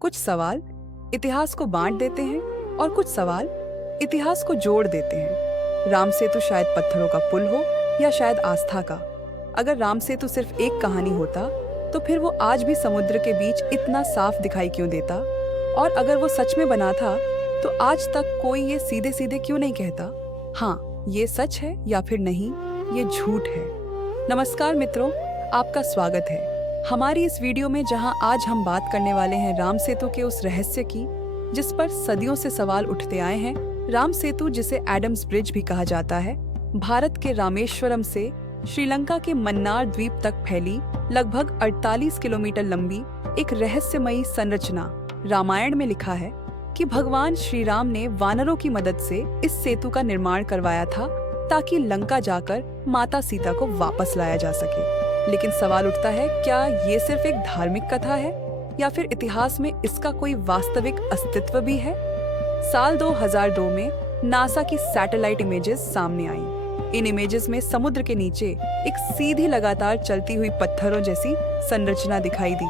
कुछ सवाल इतिहास को बांट देते हैं और कुछ सवाल इतिहास को जोड़ देते हैं। राम सेतु शायद पत्थरों का पुल हो या शायद आस्था का। अगर राम सेतु सिर्फ एक कहानी होता तो फिर वो आज भी समुद्र के बीच इतना साफ दिखाई क्यों देता? और अगर वो सच में बना था तो आज तक कोई ये सीधे सीधे क्यों नहीं कहता, हाँ ये सच है या फिर नहीं, ये झूठ है। नमस्कार मित्रों, आपका स्वागत है हमारी इस वीडियो में, जहां आज हम बात करने वाले हैं राम सेतु के उस रहस्य की जिस पर सदियों से सवाल उठते आए हैं। राम सेतु, जिसे एडम्स ब्रिज भी कहा जाता है, भारत के रामेश्वरम से श्रीलंका के मन्नार द्वीप तक फैली लगभग 48 किलोमीटर लंबी एक रहस्यमयी संरचना। रामायण में लिखा है कि भगवान श्री राम ने वानरों की मदद से इस सेतु का निर्माण करवाया था ताकि लंका जाकर माता सीता को वापस लाया जा सके। लेकिन सवाल उठता है, क्या ये सिर्फ एक धार्मिक कथा है या फिर इतिहास में इसका कोई वास्तविक अस्तित्व भी है? साल 2002 में नासा की सैटेलाइट इमेजेस सामने आई। इन इमेजेस में समुद्र के नीचे एक सीधी लगातार चलती हुई पत्थरों जैसी संरचना दिखाई दी।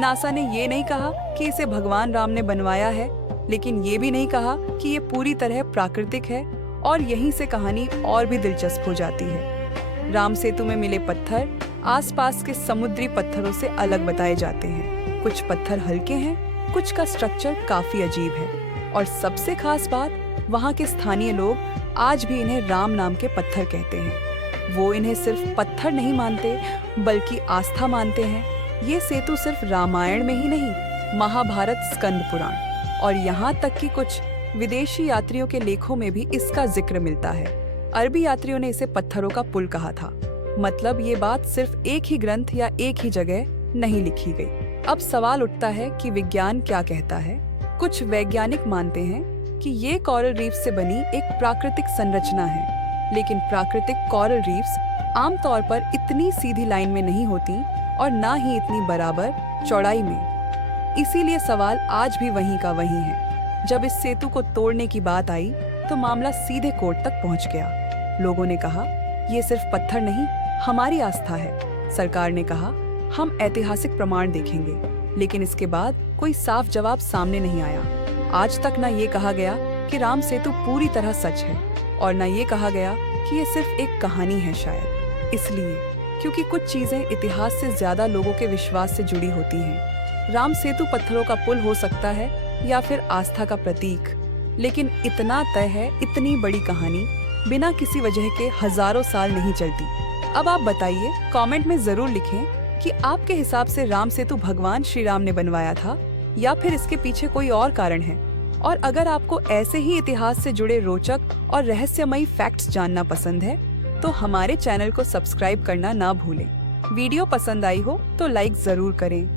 नासा ने ये नहीं कहा कि इसे भगवान राम ने बनवाया है, लेकिन ये भी नहीं कहा कि ये पूरी तरह प्राकृतिक है, और यहीं से कहानी और भी दिलचस्प हो जाती है। राम सेतु में मिले पत्थर आसपास के समुद्री पत्थरों से अलग बताए जाते हैं। कुछ पत्थर हल्के हैं, कुछ का स्ट्रक्चर काफी अजीब है, और सबसे खास बात, वहाँ के स्थानीय लोग आज भी इन्हें राम नाम के पत्थर कहते हैं। वो इन्हें सिर्फ पत्थर नहीं मानते बल्कि आस्था मानते हैं। ये सेतु सिर्फ रामायण में ही नहीं, महाभारत, स्कंद पुराण और यहाँ तक कि कुछ विदेशी यात्रियों के लेखों में भी इसका जिक्र मिलता है। अरबी यात्रियों ने इसे पत्थरों का पुल कहा था। मतलब ये बात सिर्फ एक ही ग्रंथ या एक ही जगह नहीं लिखी गई। अब सवाल उठता है कि विज्ञान क्या कहता है। कुछ वैज्ञानिक मानते हैं कि ये कोरल रीफ से बनी एक प्राकृतिक संरचना है, लेकिन प्राकृतिक कोरल रीफ्स आमतौर पर इतनी सीधी लाइन में नहीं होती और ना ही इतनी बराबर चौड़ाई में। इसीलिए सवाल आज भी वहीं का वहीं है। जब इस सेतु को तोड़ने की बात आई तो मामला सीधे कोर्ट तक पहुंच गया। लोगों ने कहा, ये सिर्फ पत्थर नहीं, हमारी आस्था है। सरकार ने कहा, हम ऐतिहासिक प्रमाण देखेंगे, लेकिन इसके बाद कोई साफ जवाब सामने नहीं आया। आज तक ना ये कहा गया कि राम सेतु पूरी तरह सच है, और ना ये कहा गया कि ये सिर्फ एक कहानी है। शायद इसलिए क्योंकि कुछ चीजें इतिहास से ज्यादा लोगों के विश्वास से जुड़ी होती हैं। राम सेतु पत्थरों का पुल हो सकता है या फिर आस्था का प्रतीक, लेकिन इतना तय है, इतनी बड़ी कहानी बिना किसी वजह के हजारों साल नहीं चलती। अब आप बताइए, कमेंट में जरूर लिखें कि आपके हिसाब से राम सेतु भगवान श्री राम ने बनवाया था या फिर इसके पीछे कोई और कारण है। और अगर आपको ऐसे ही इतिहास से जुड़े रोचक और रहस्यमयी फैक्ट्स जानना पसंद है तो हमारे चैनल को सब्सक्राइब करना ना भूलें। वीडियो पसंद आई हो तो लाइक जरूर करें।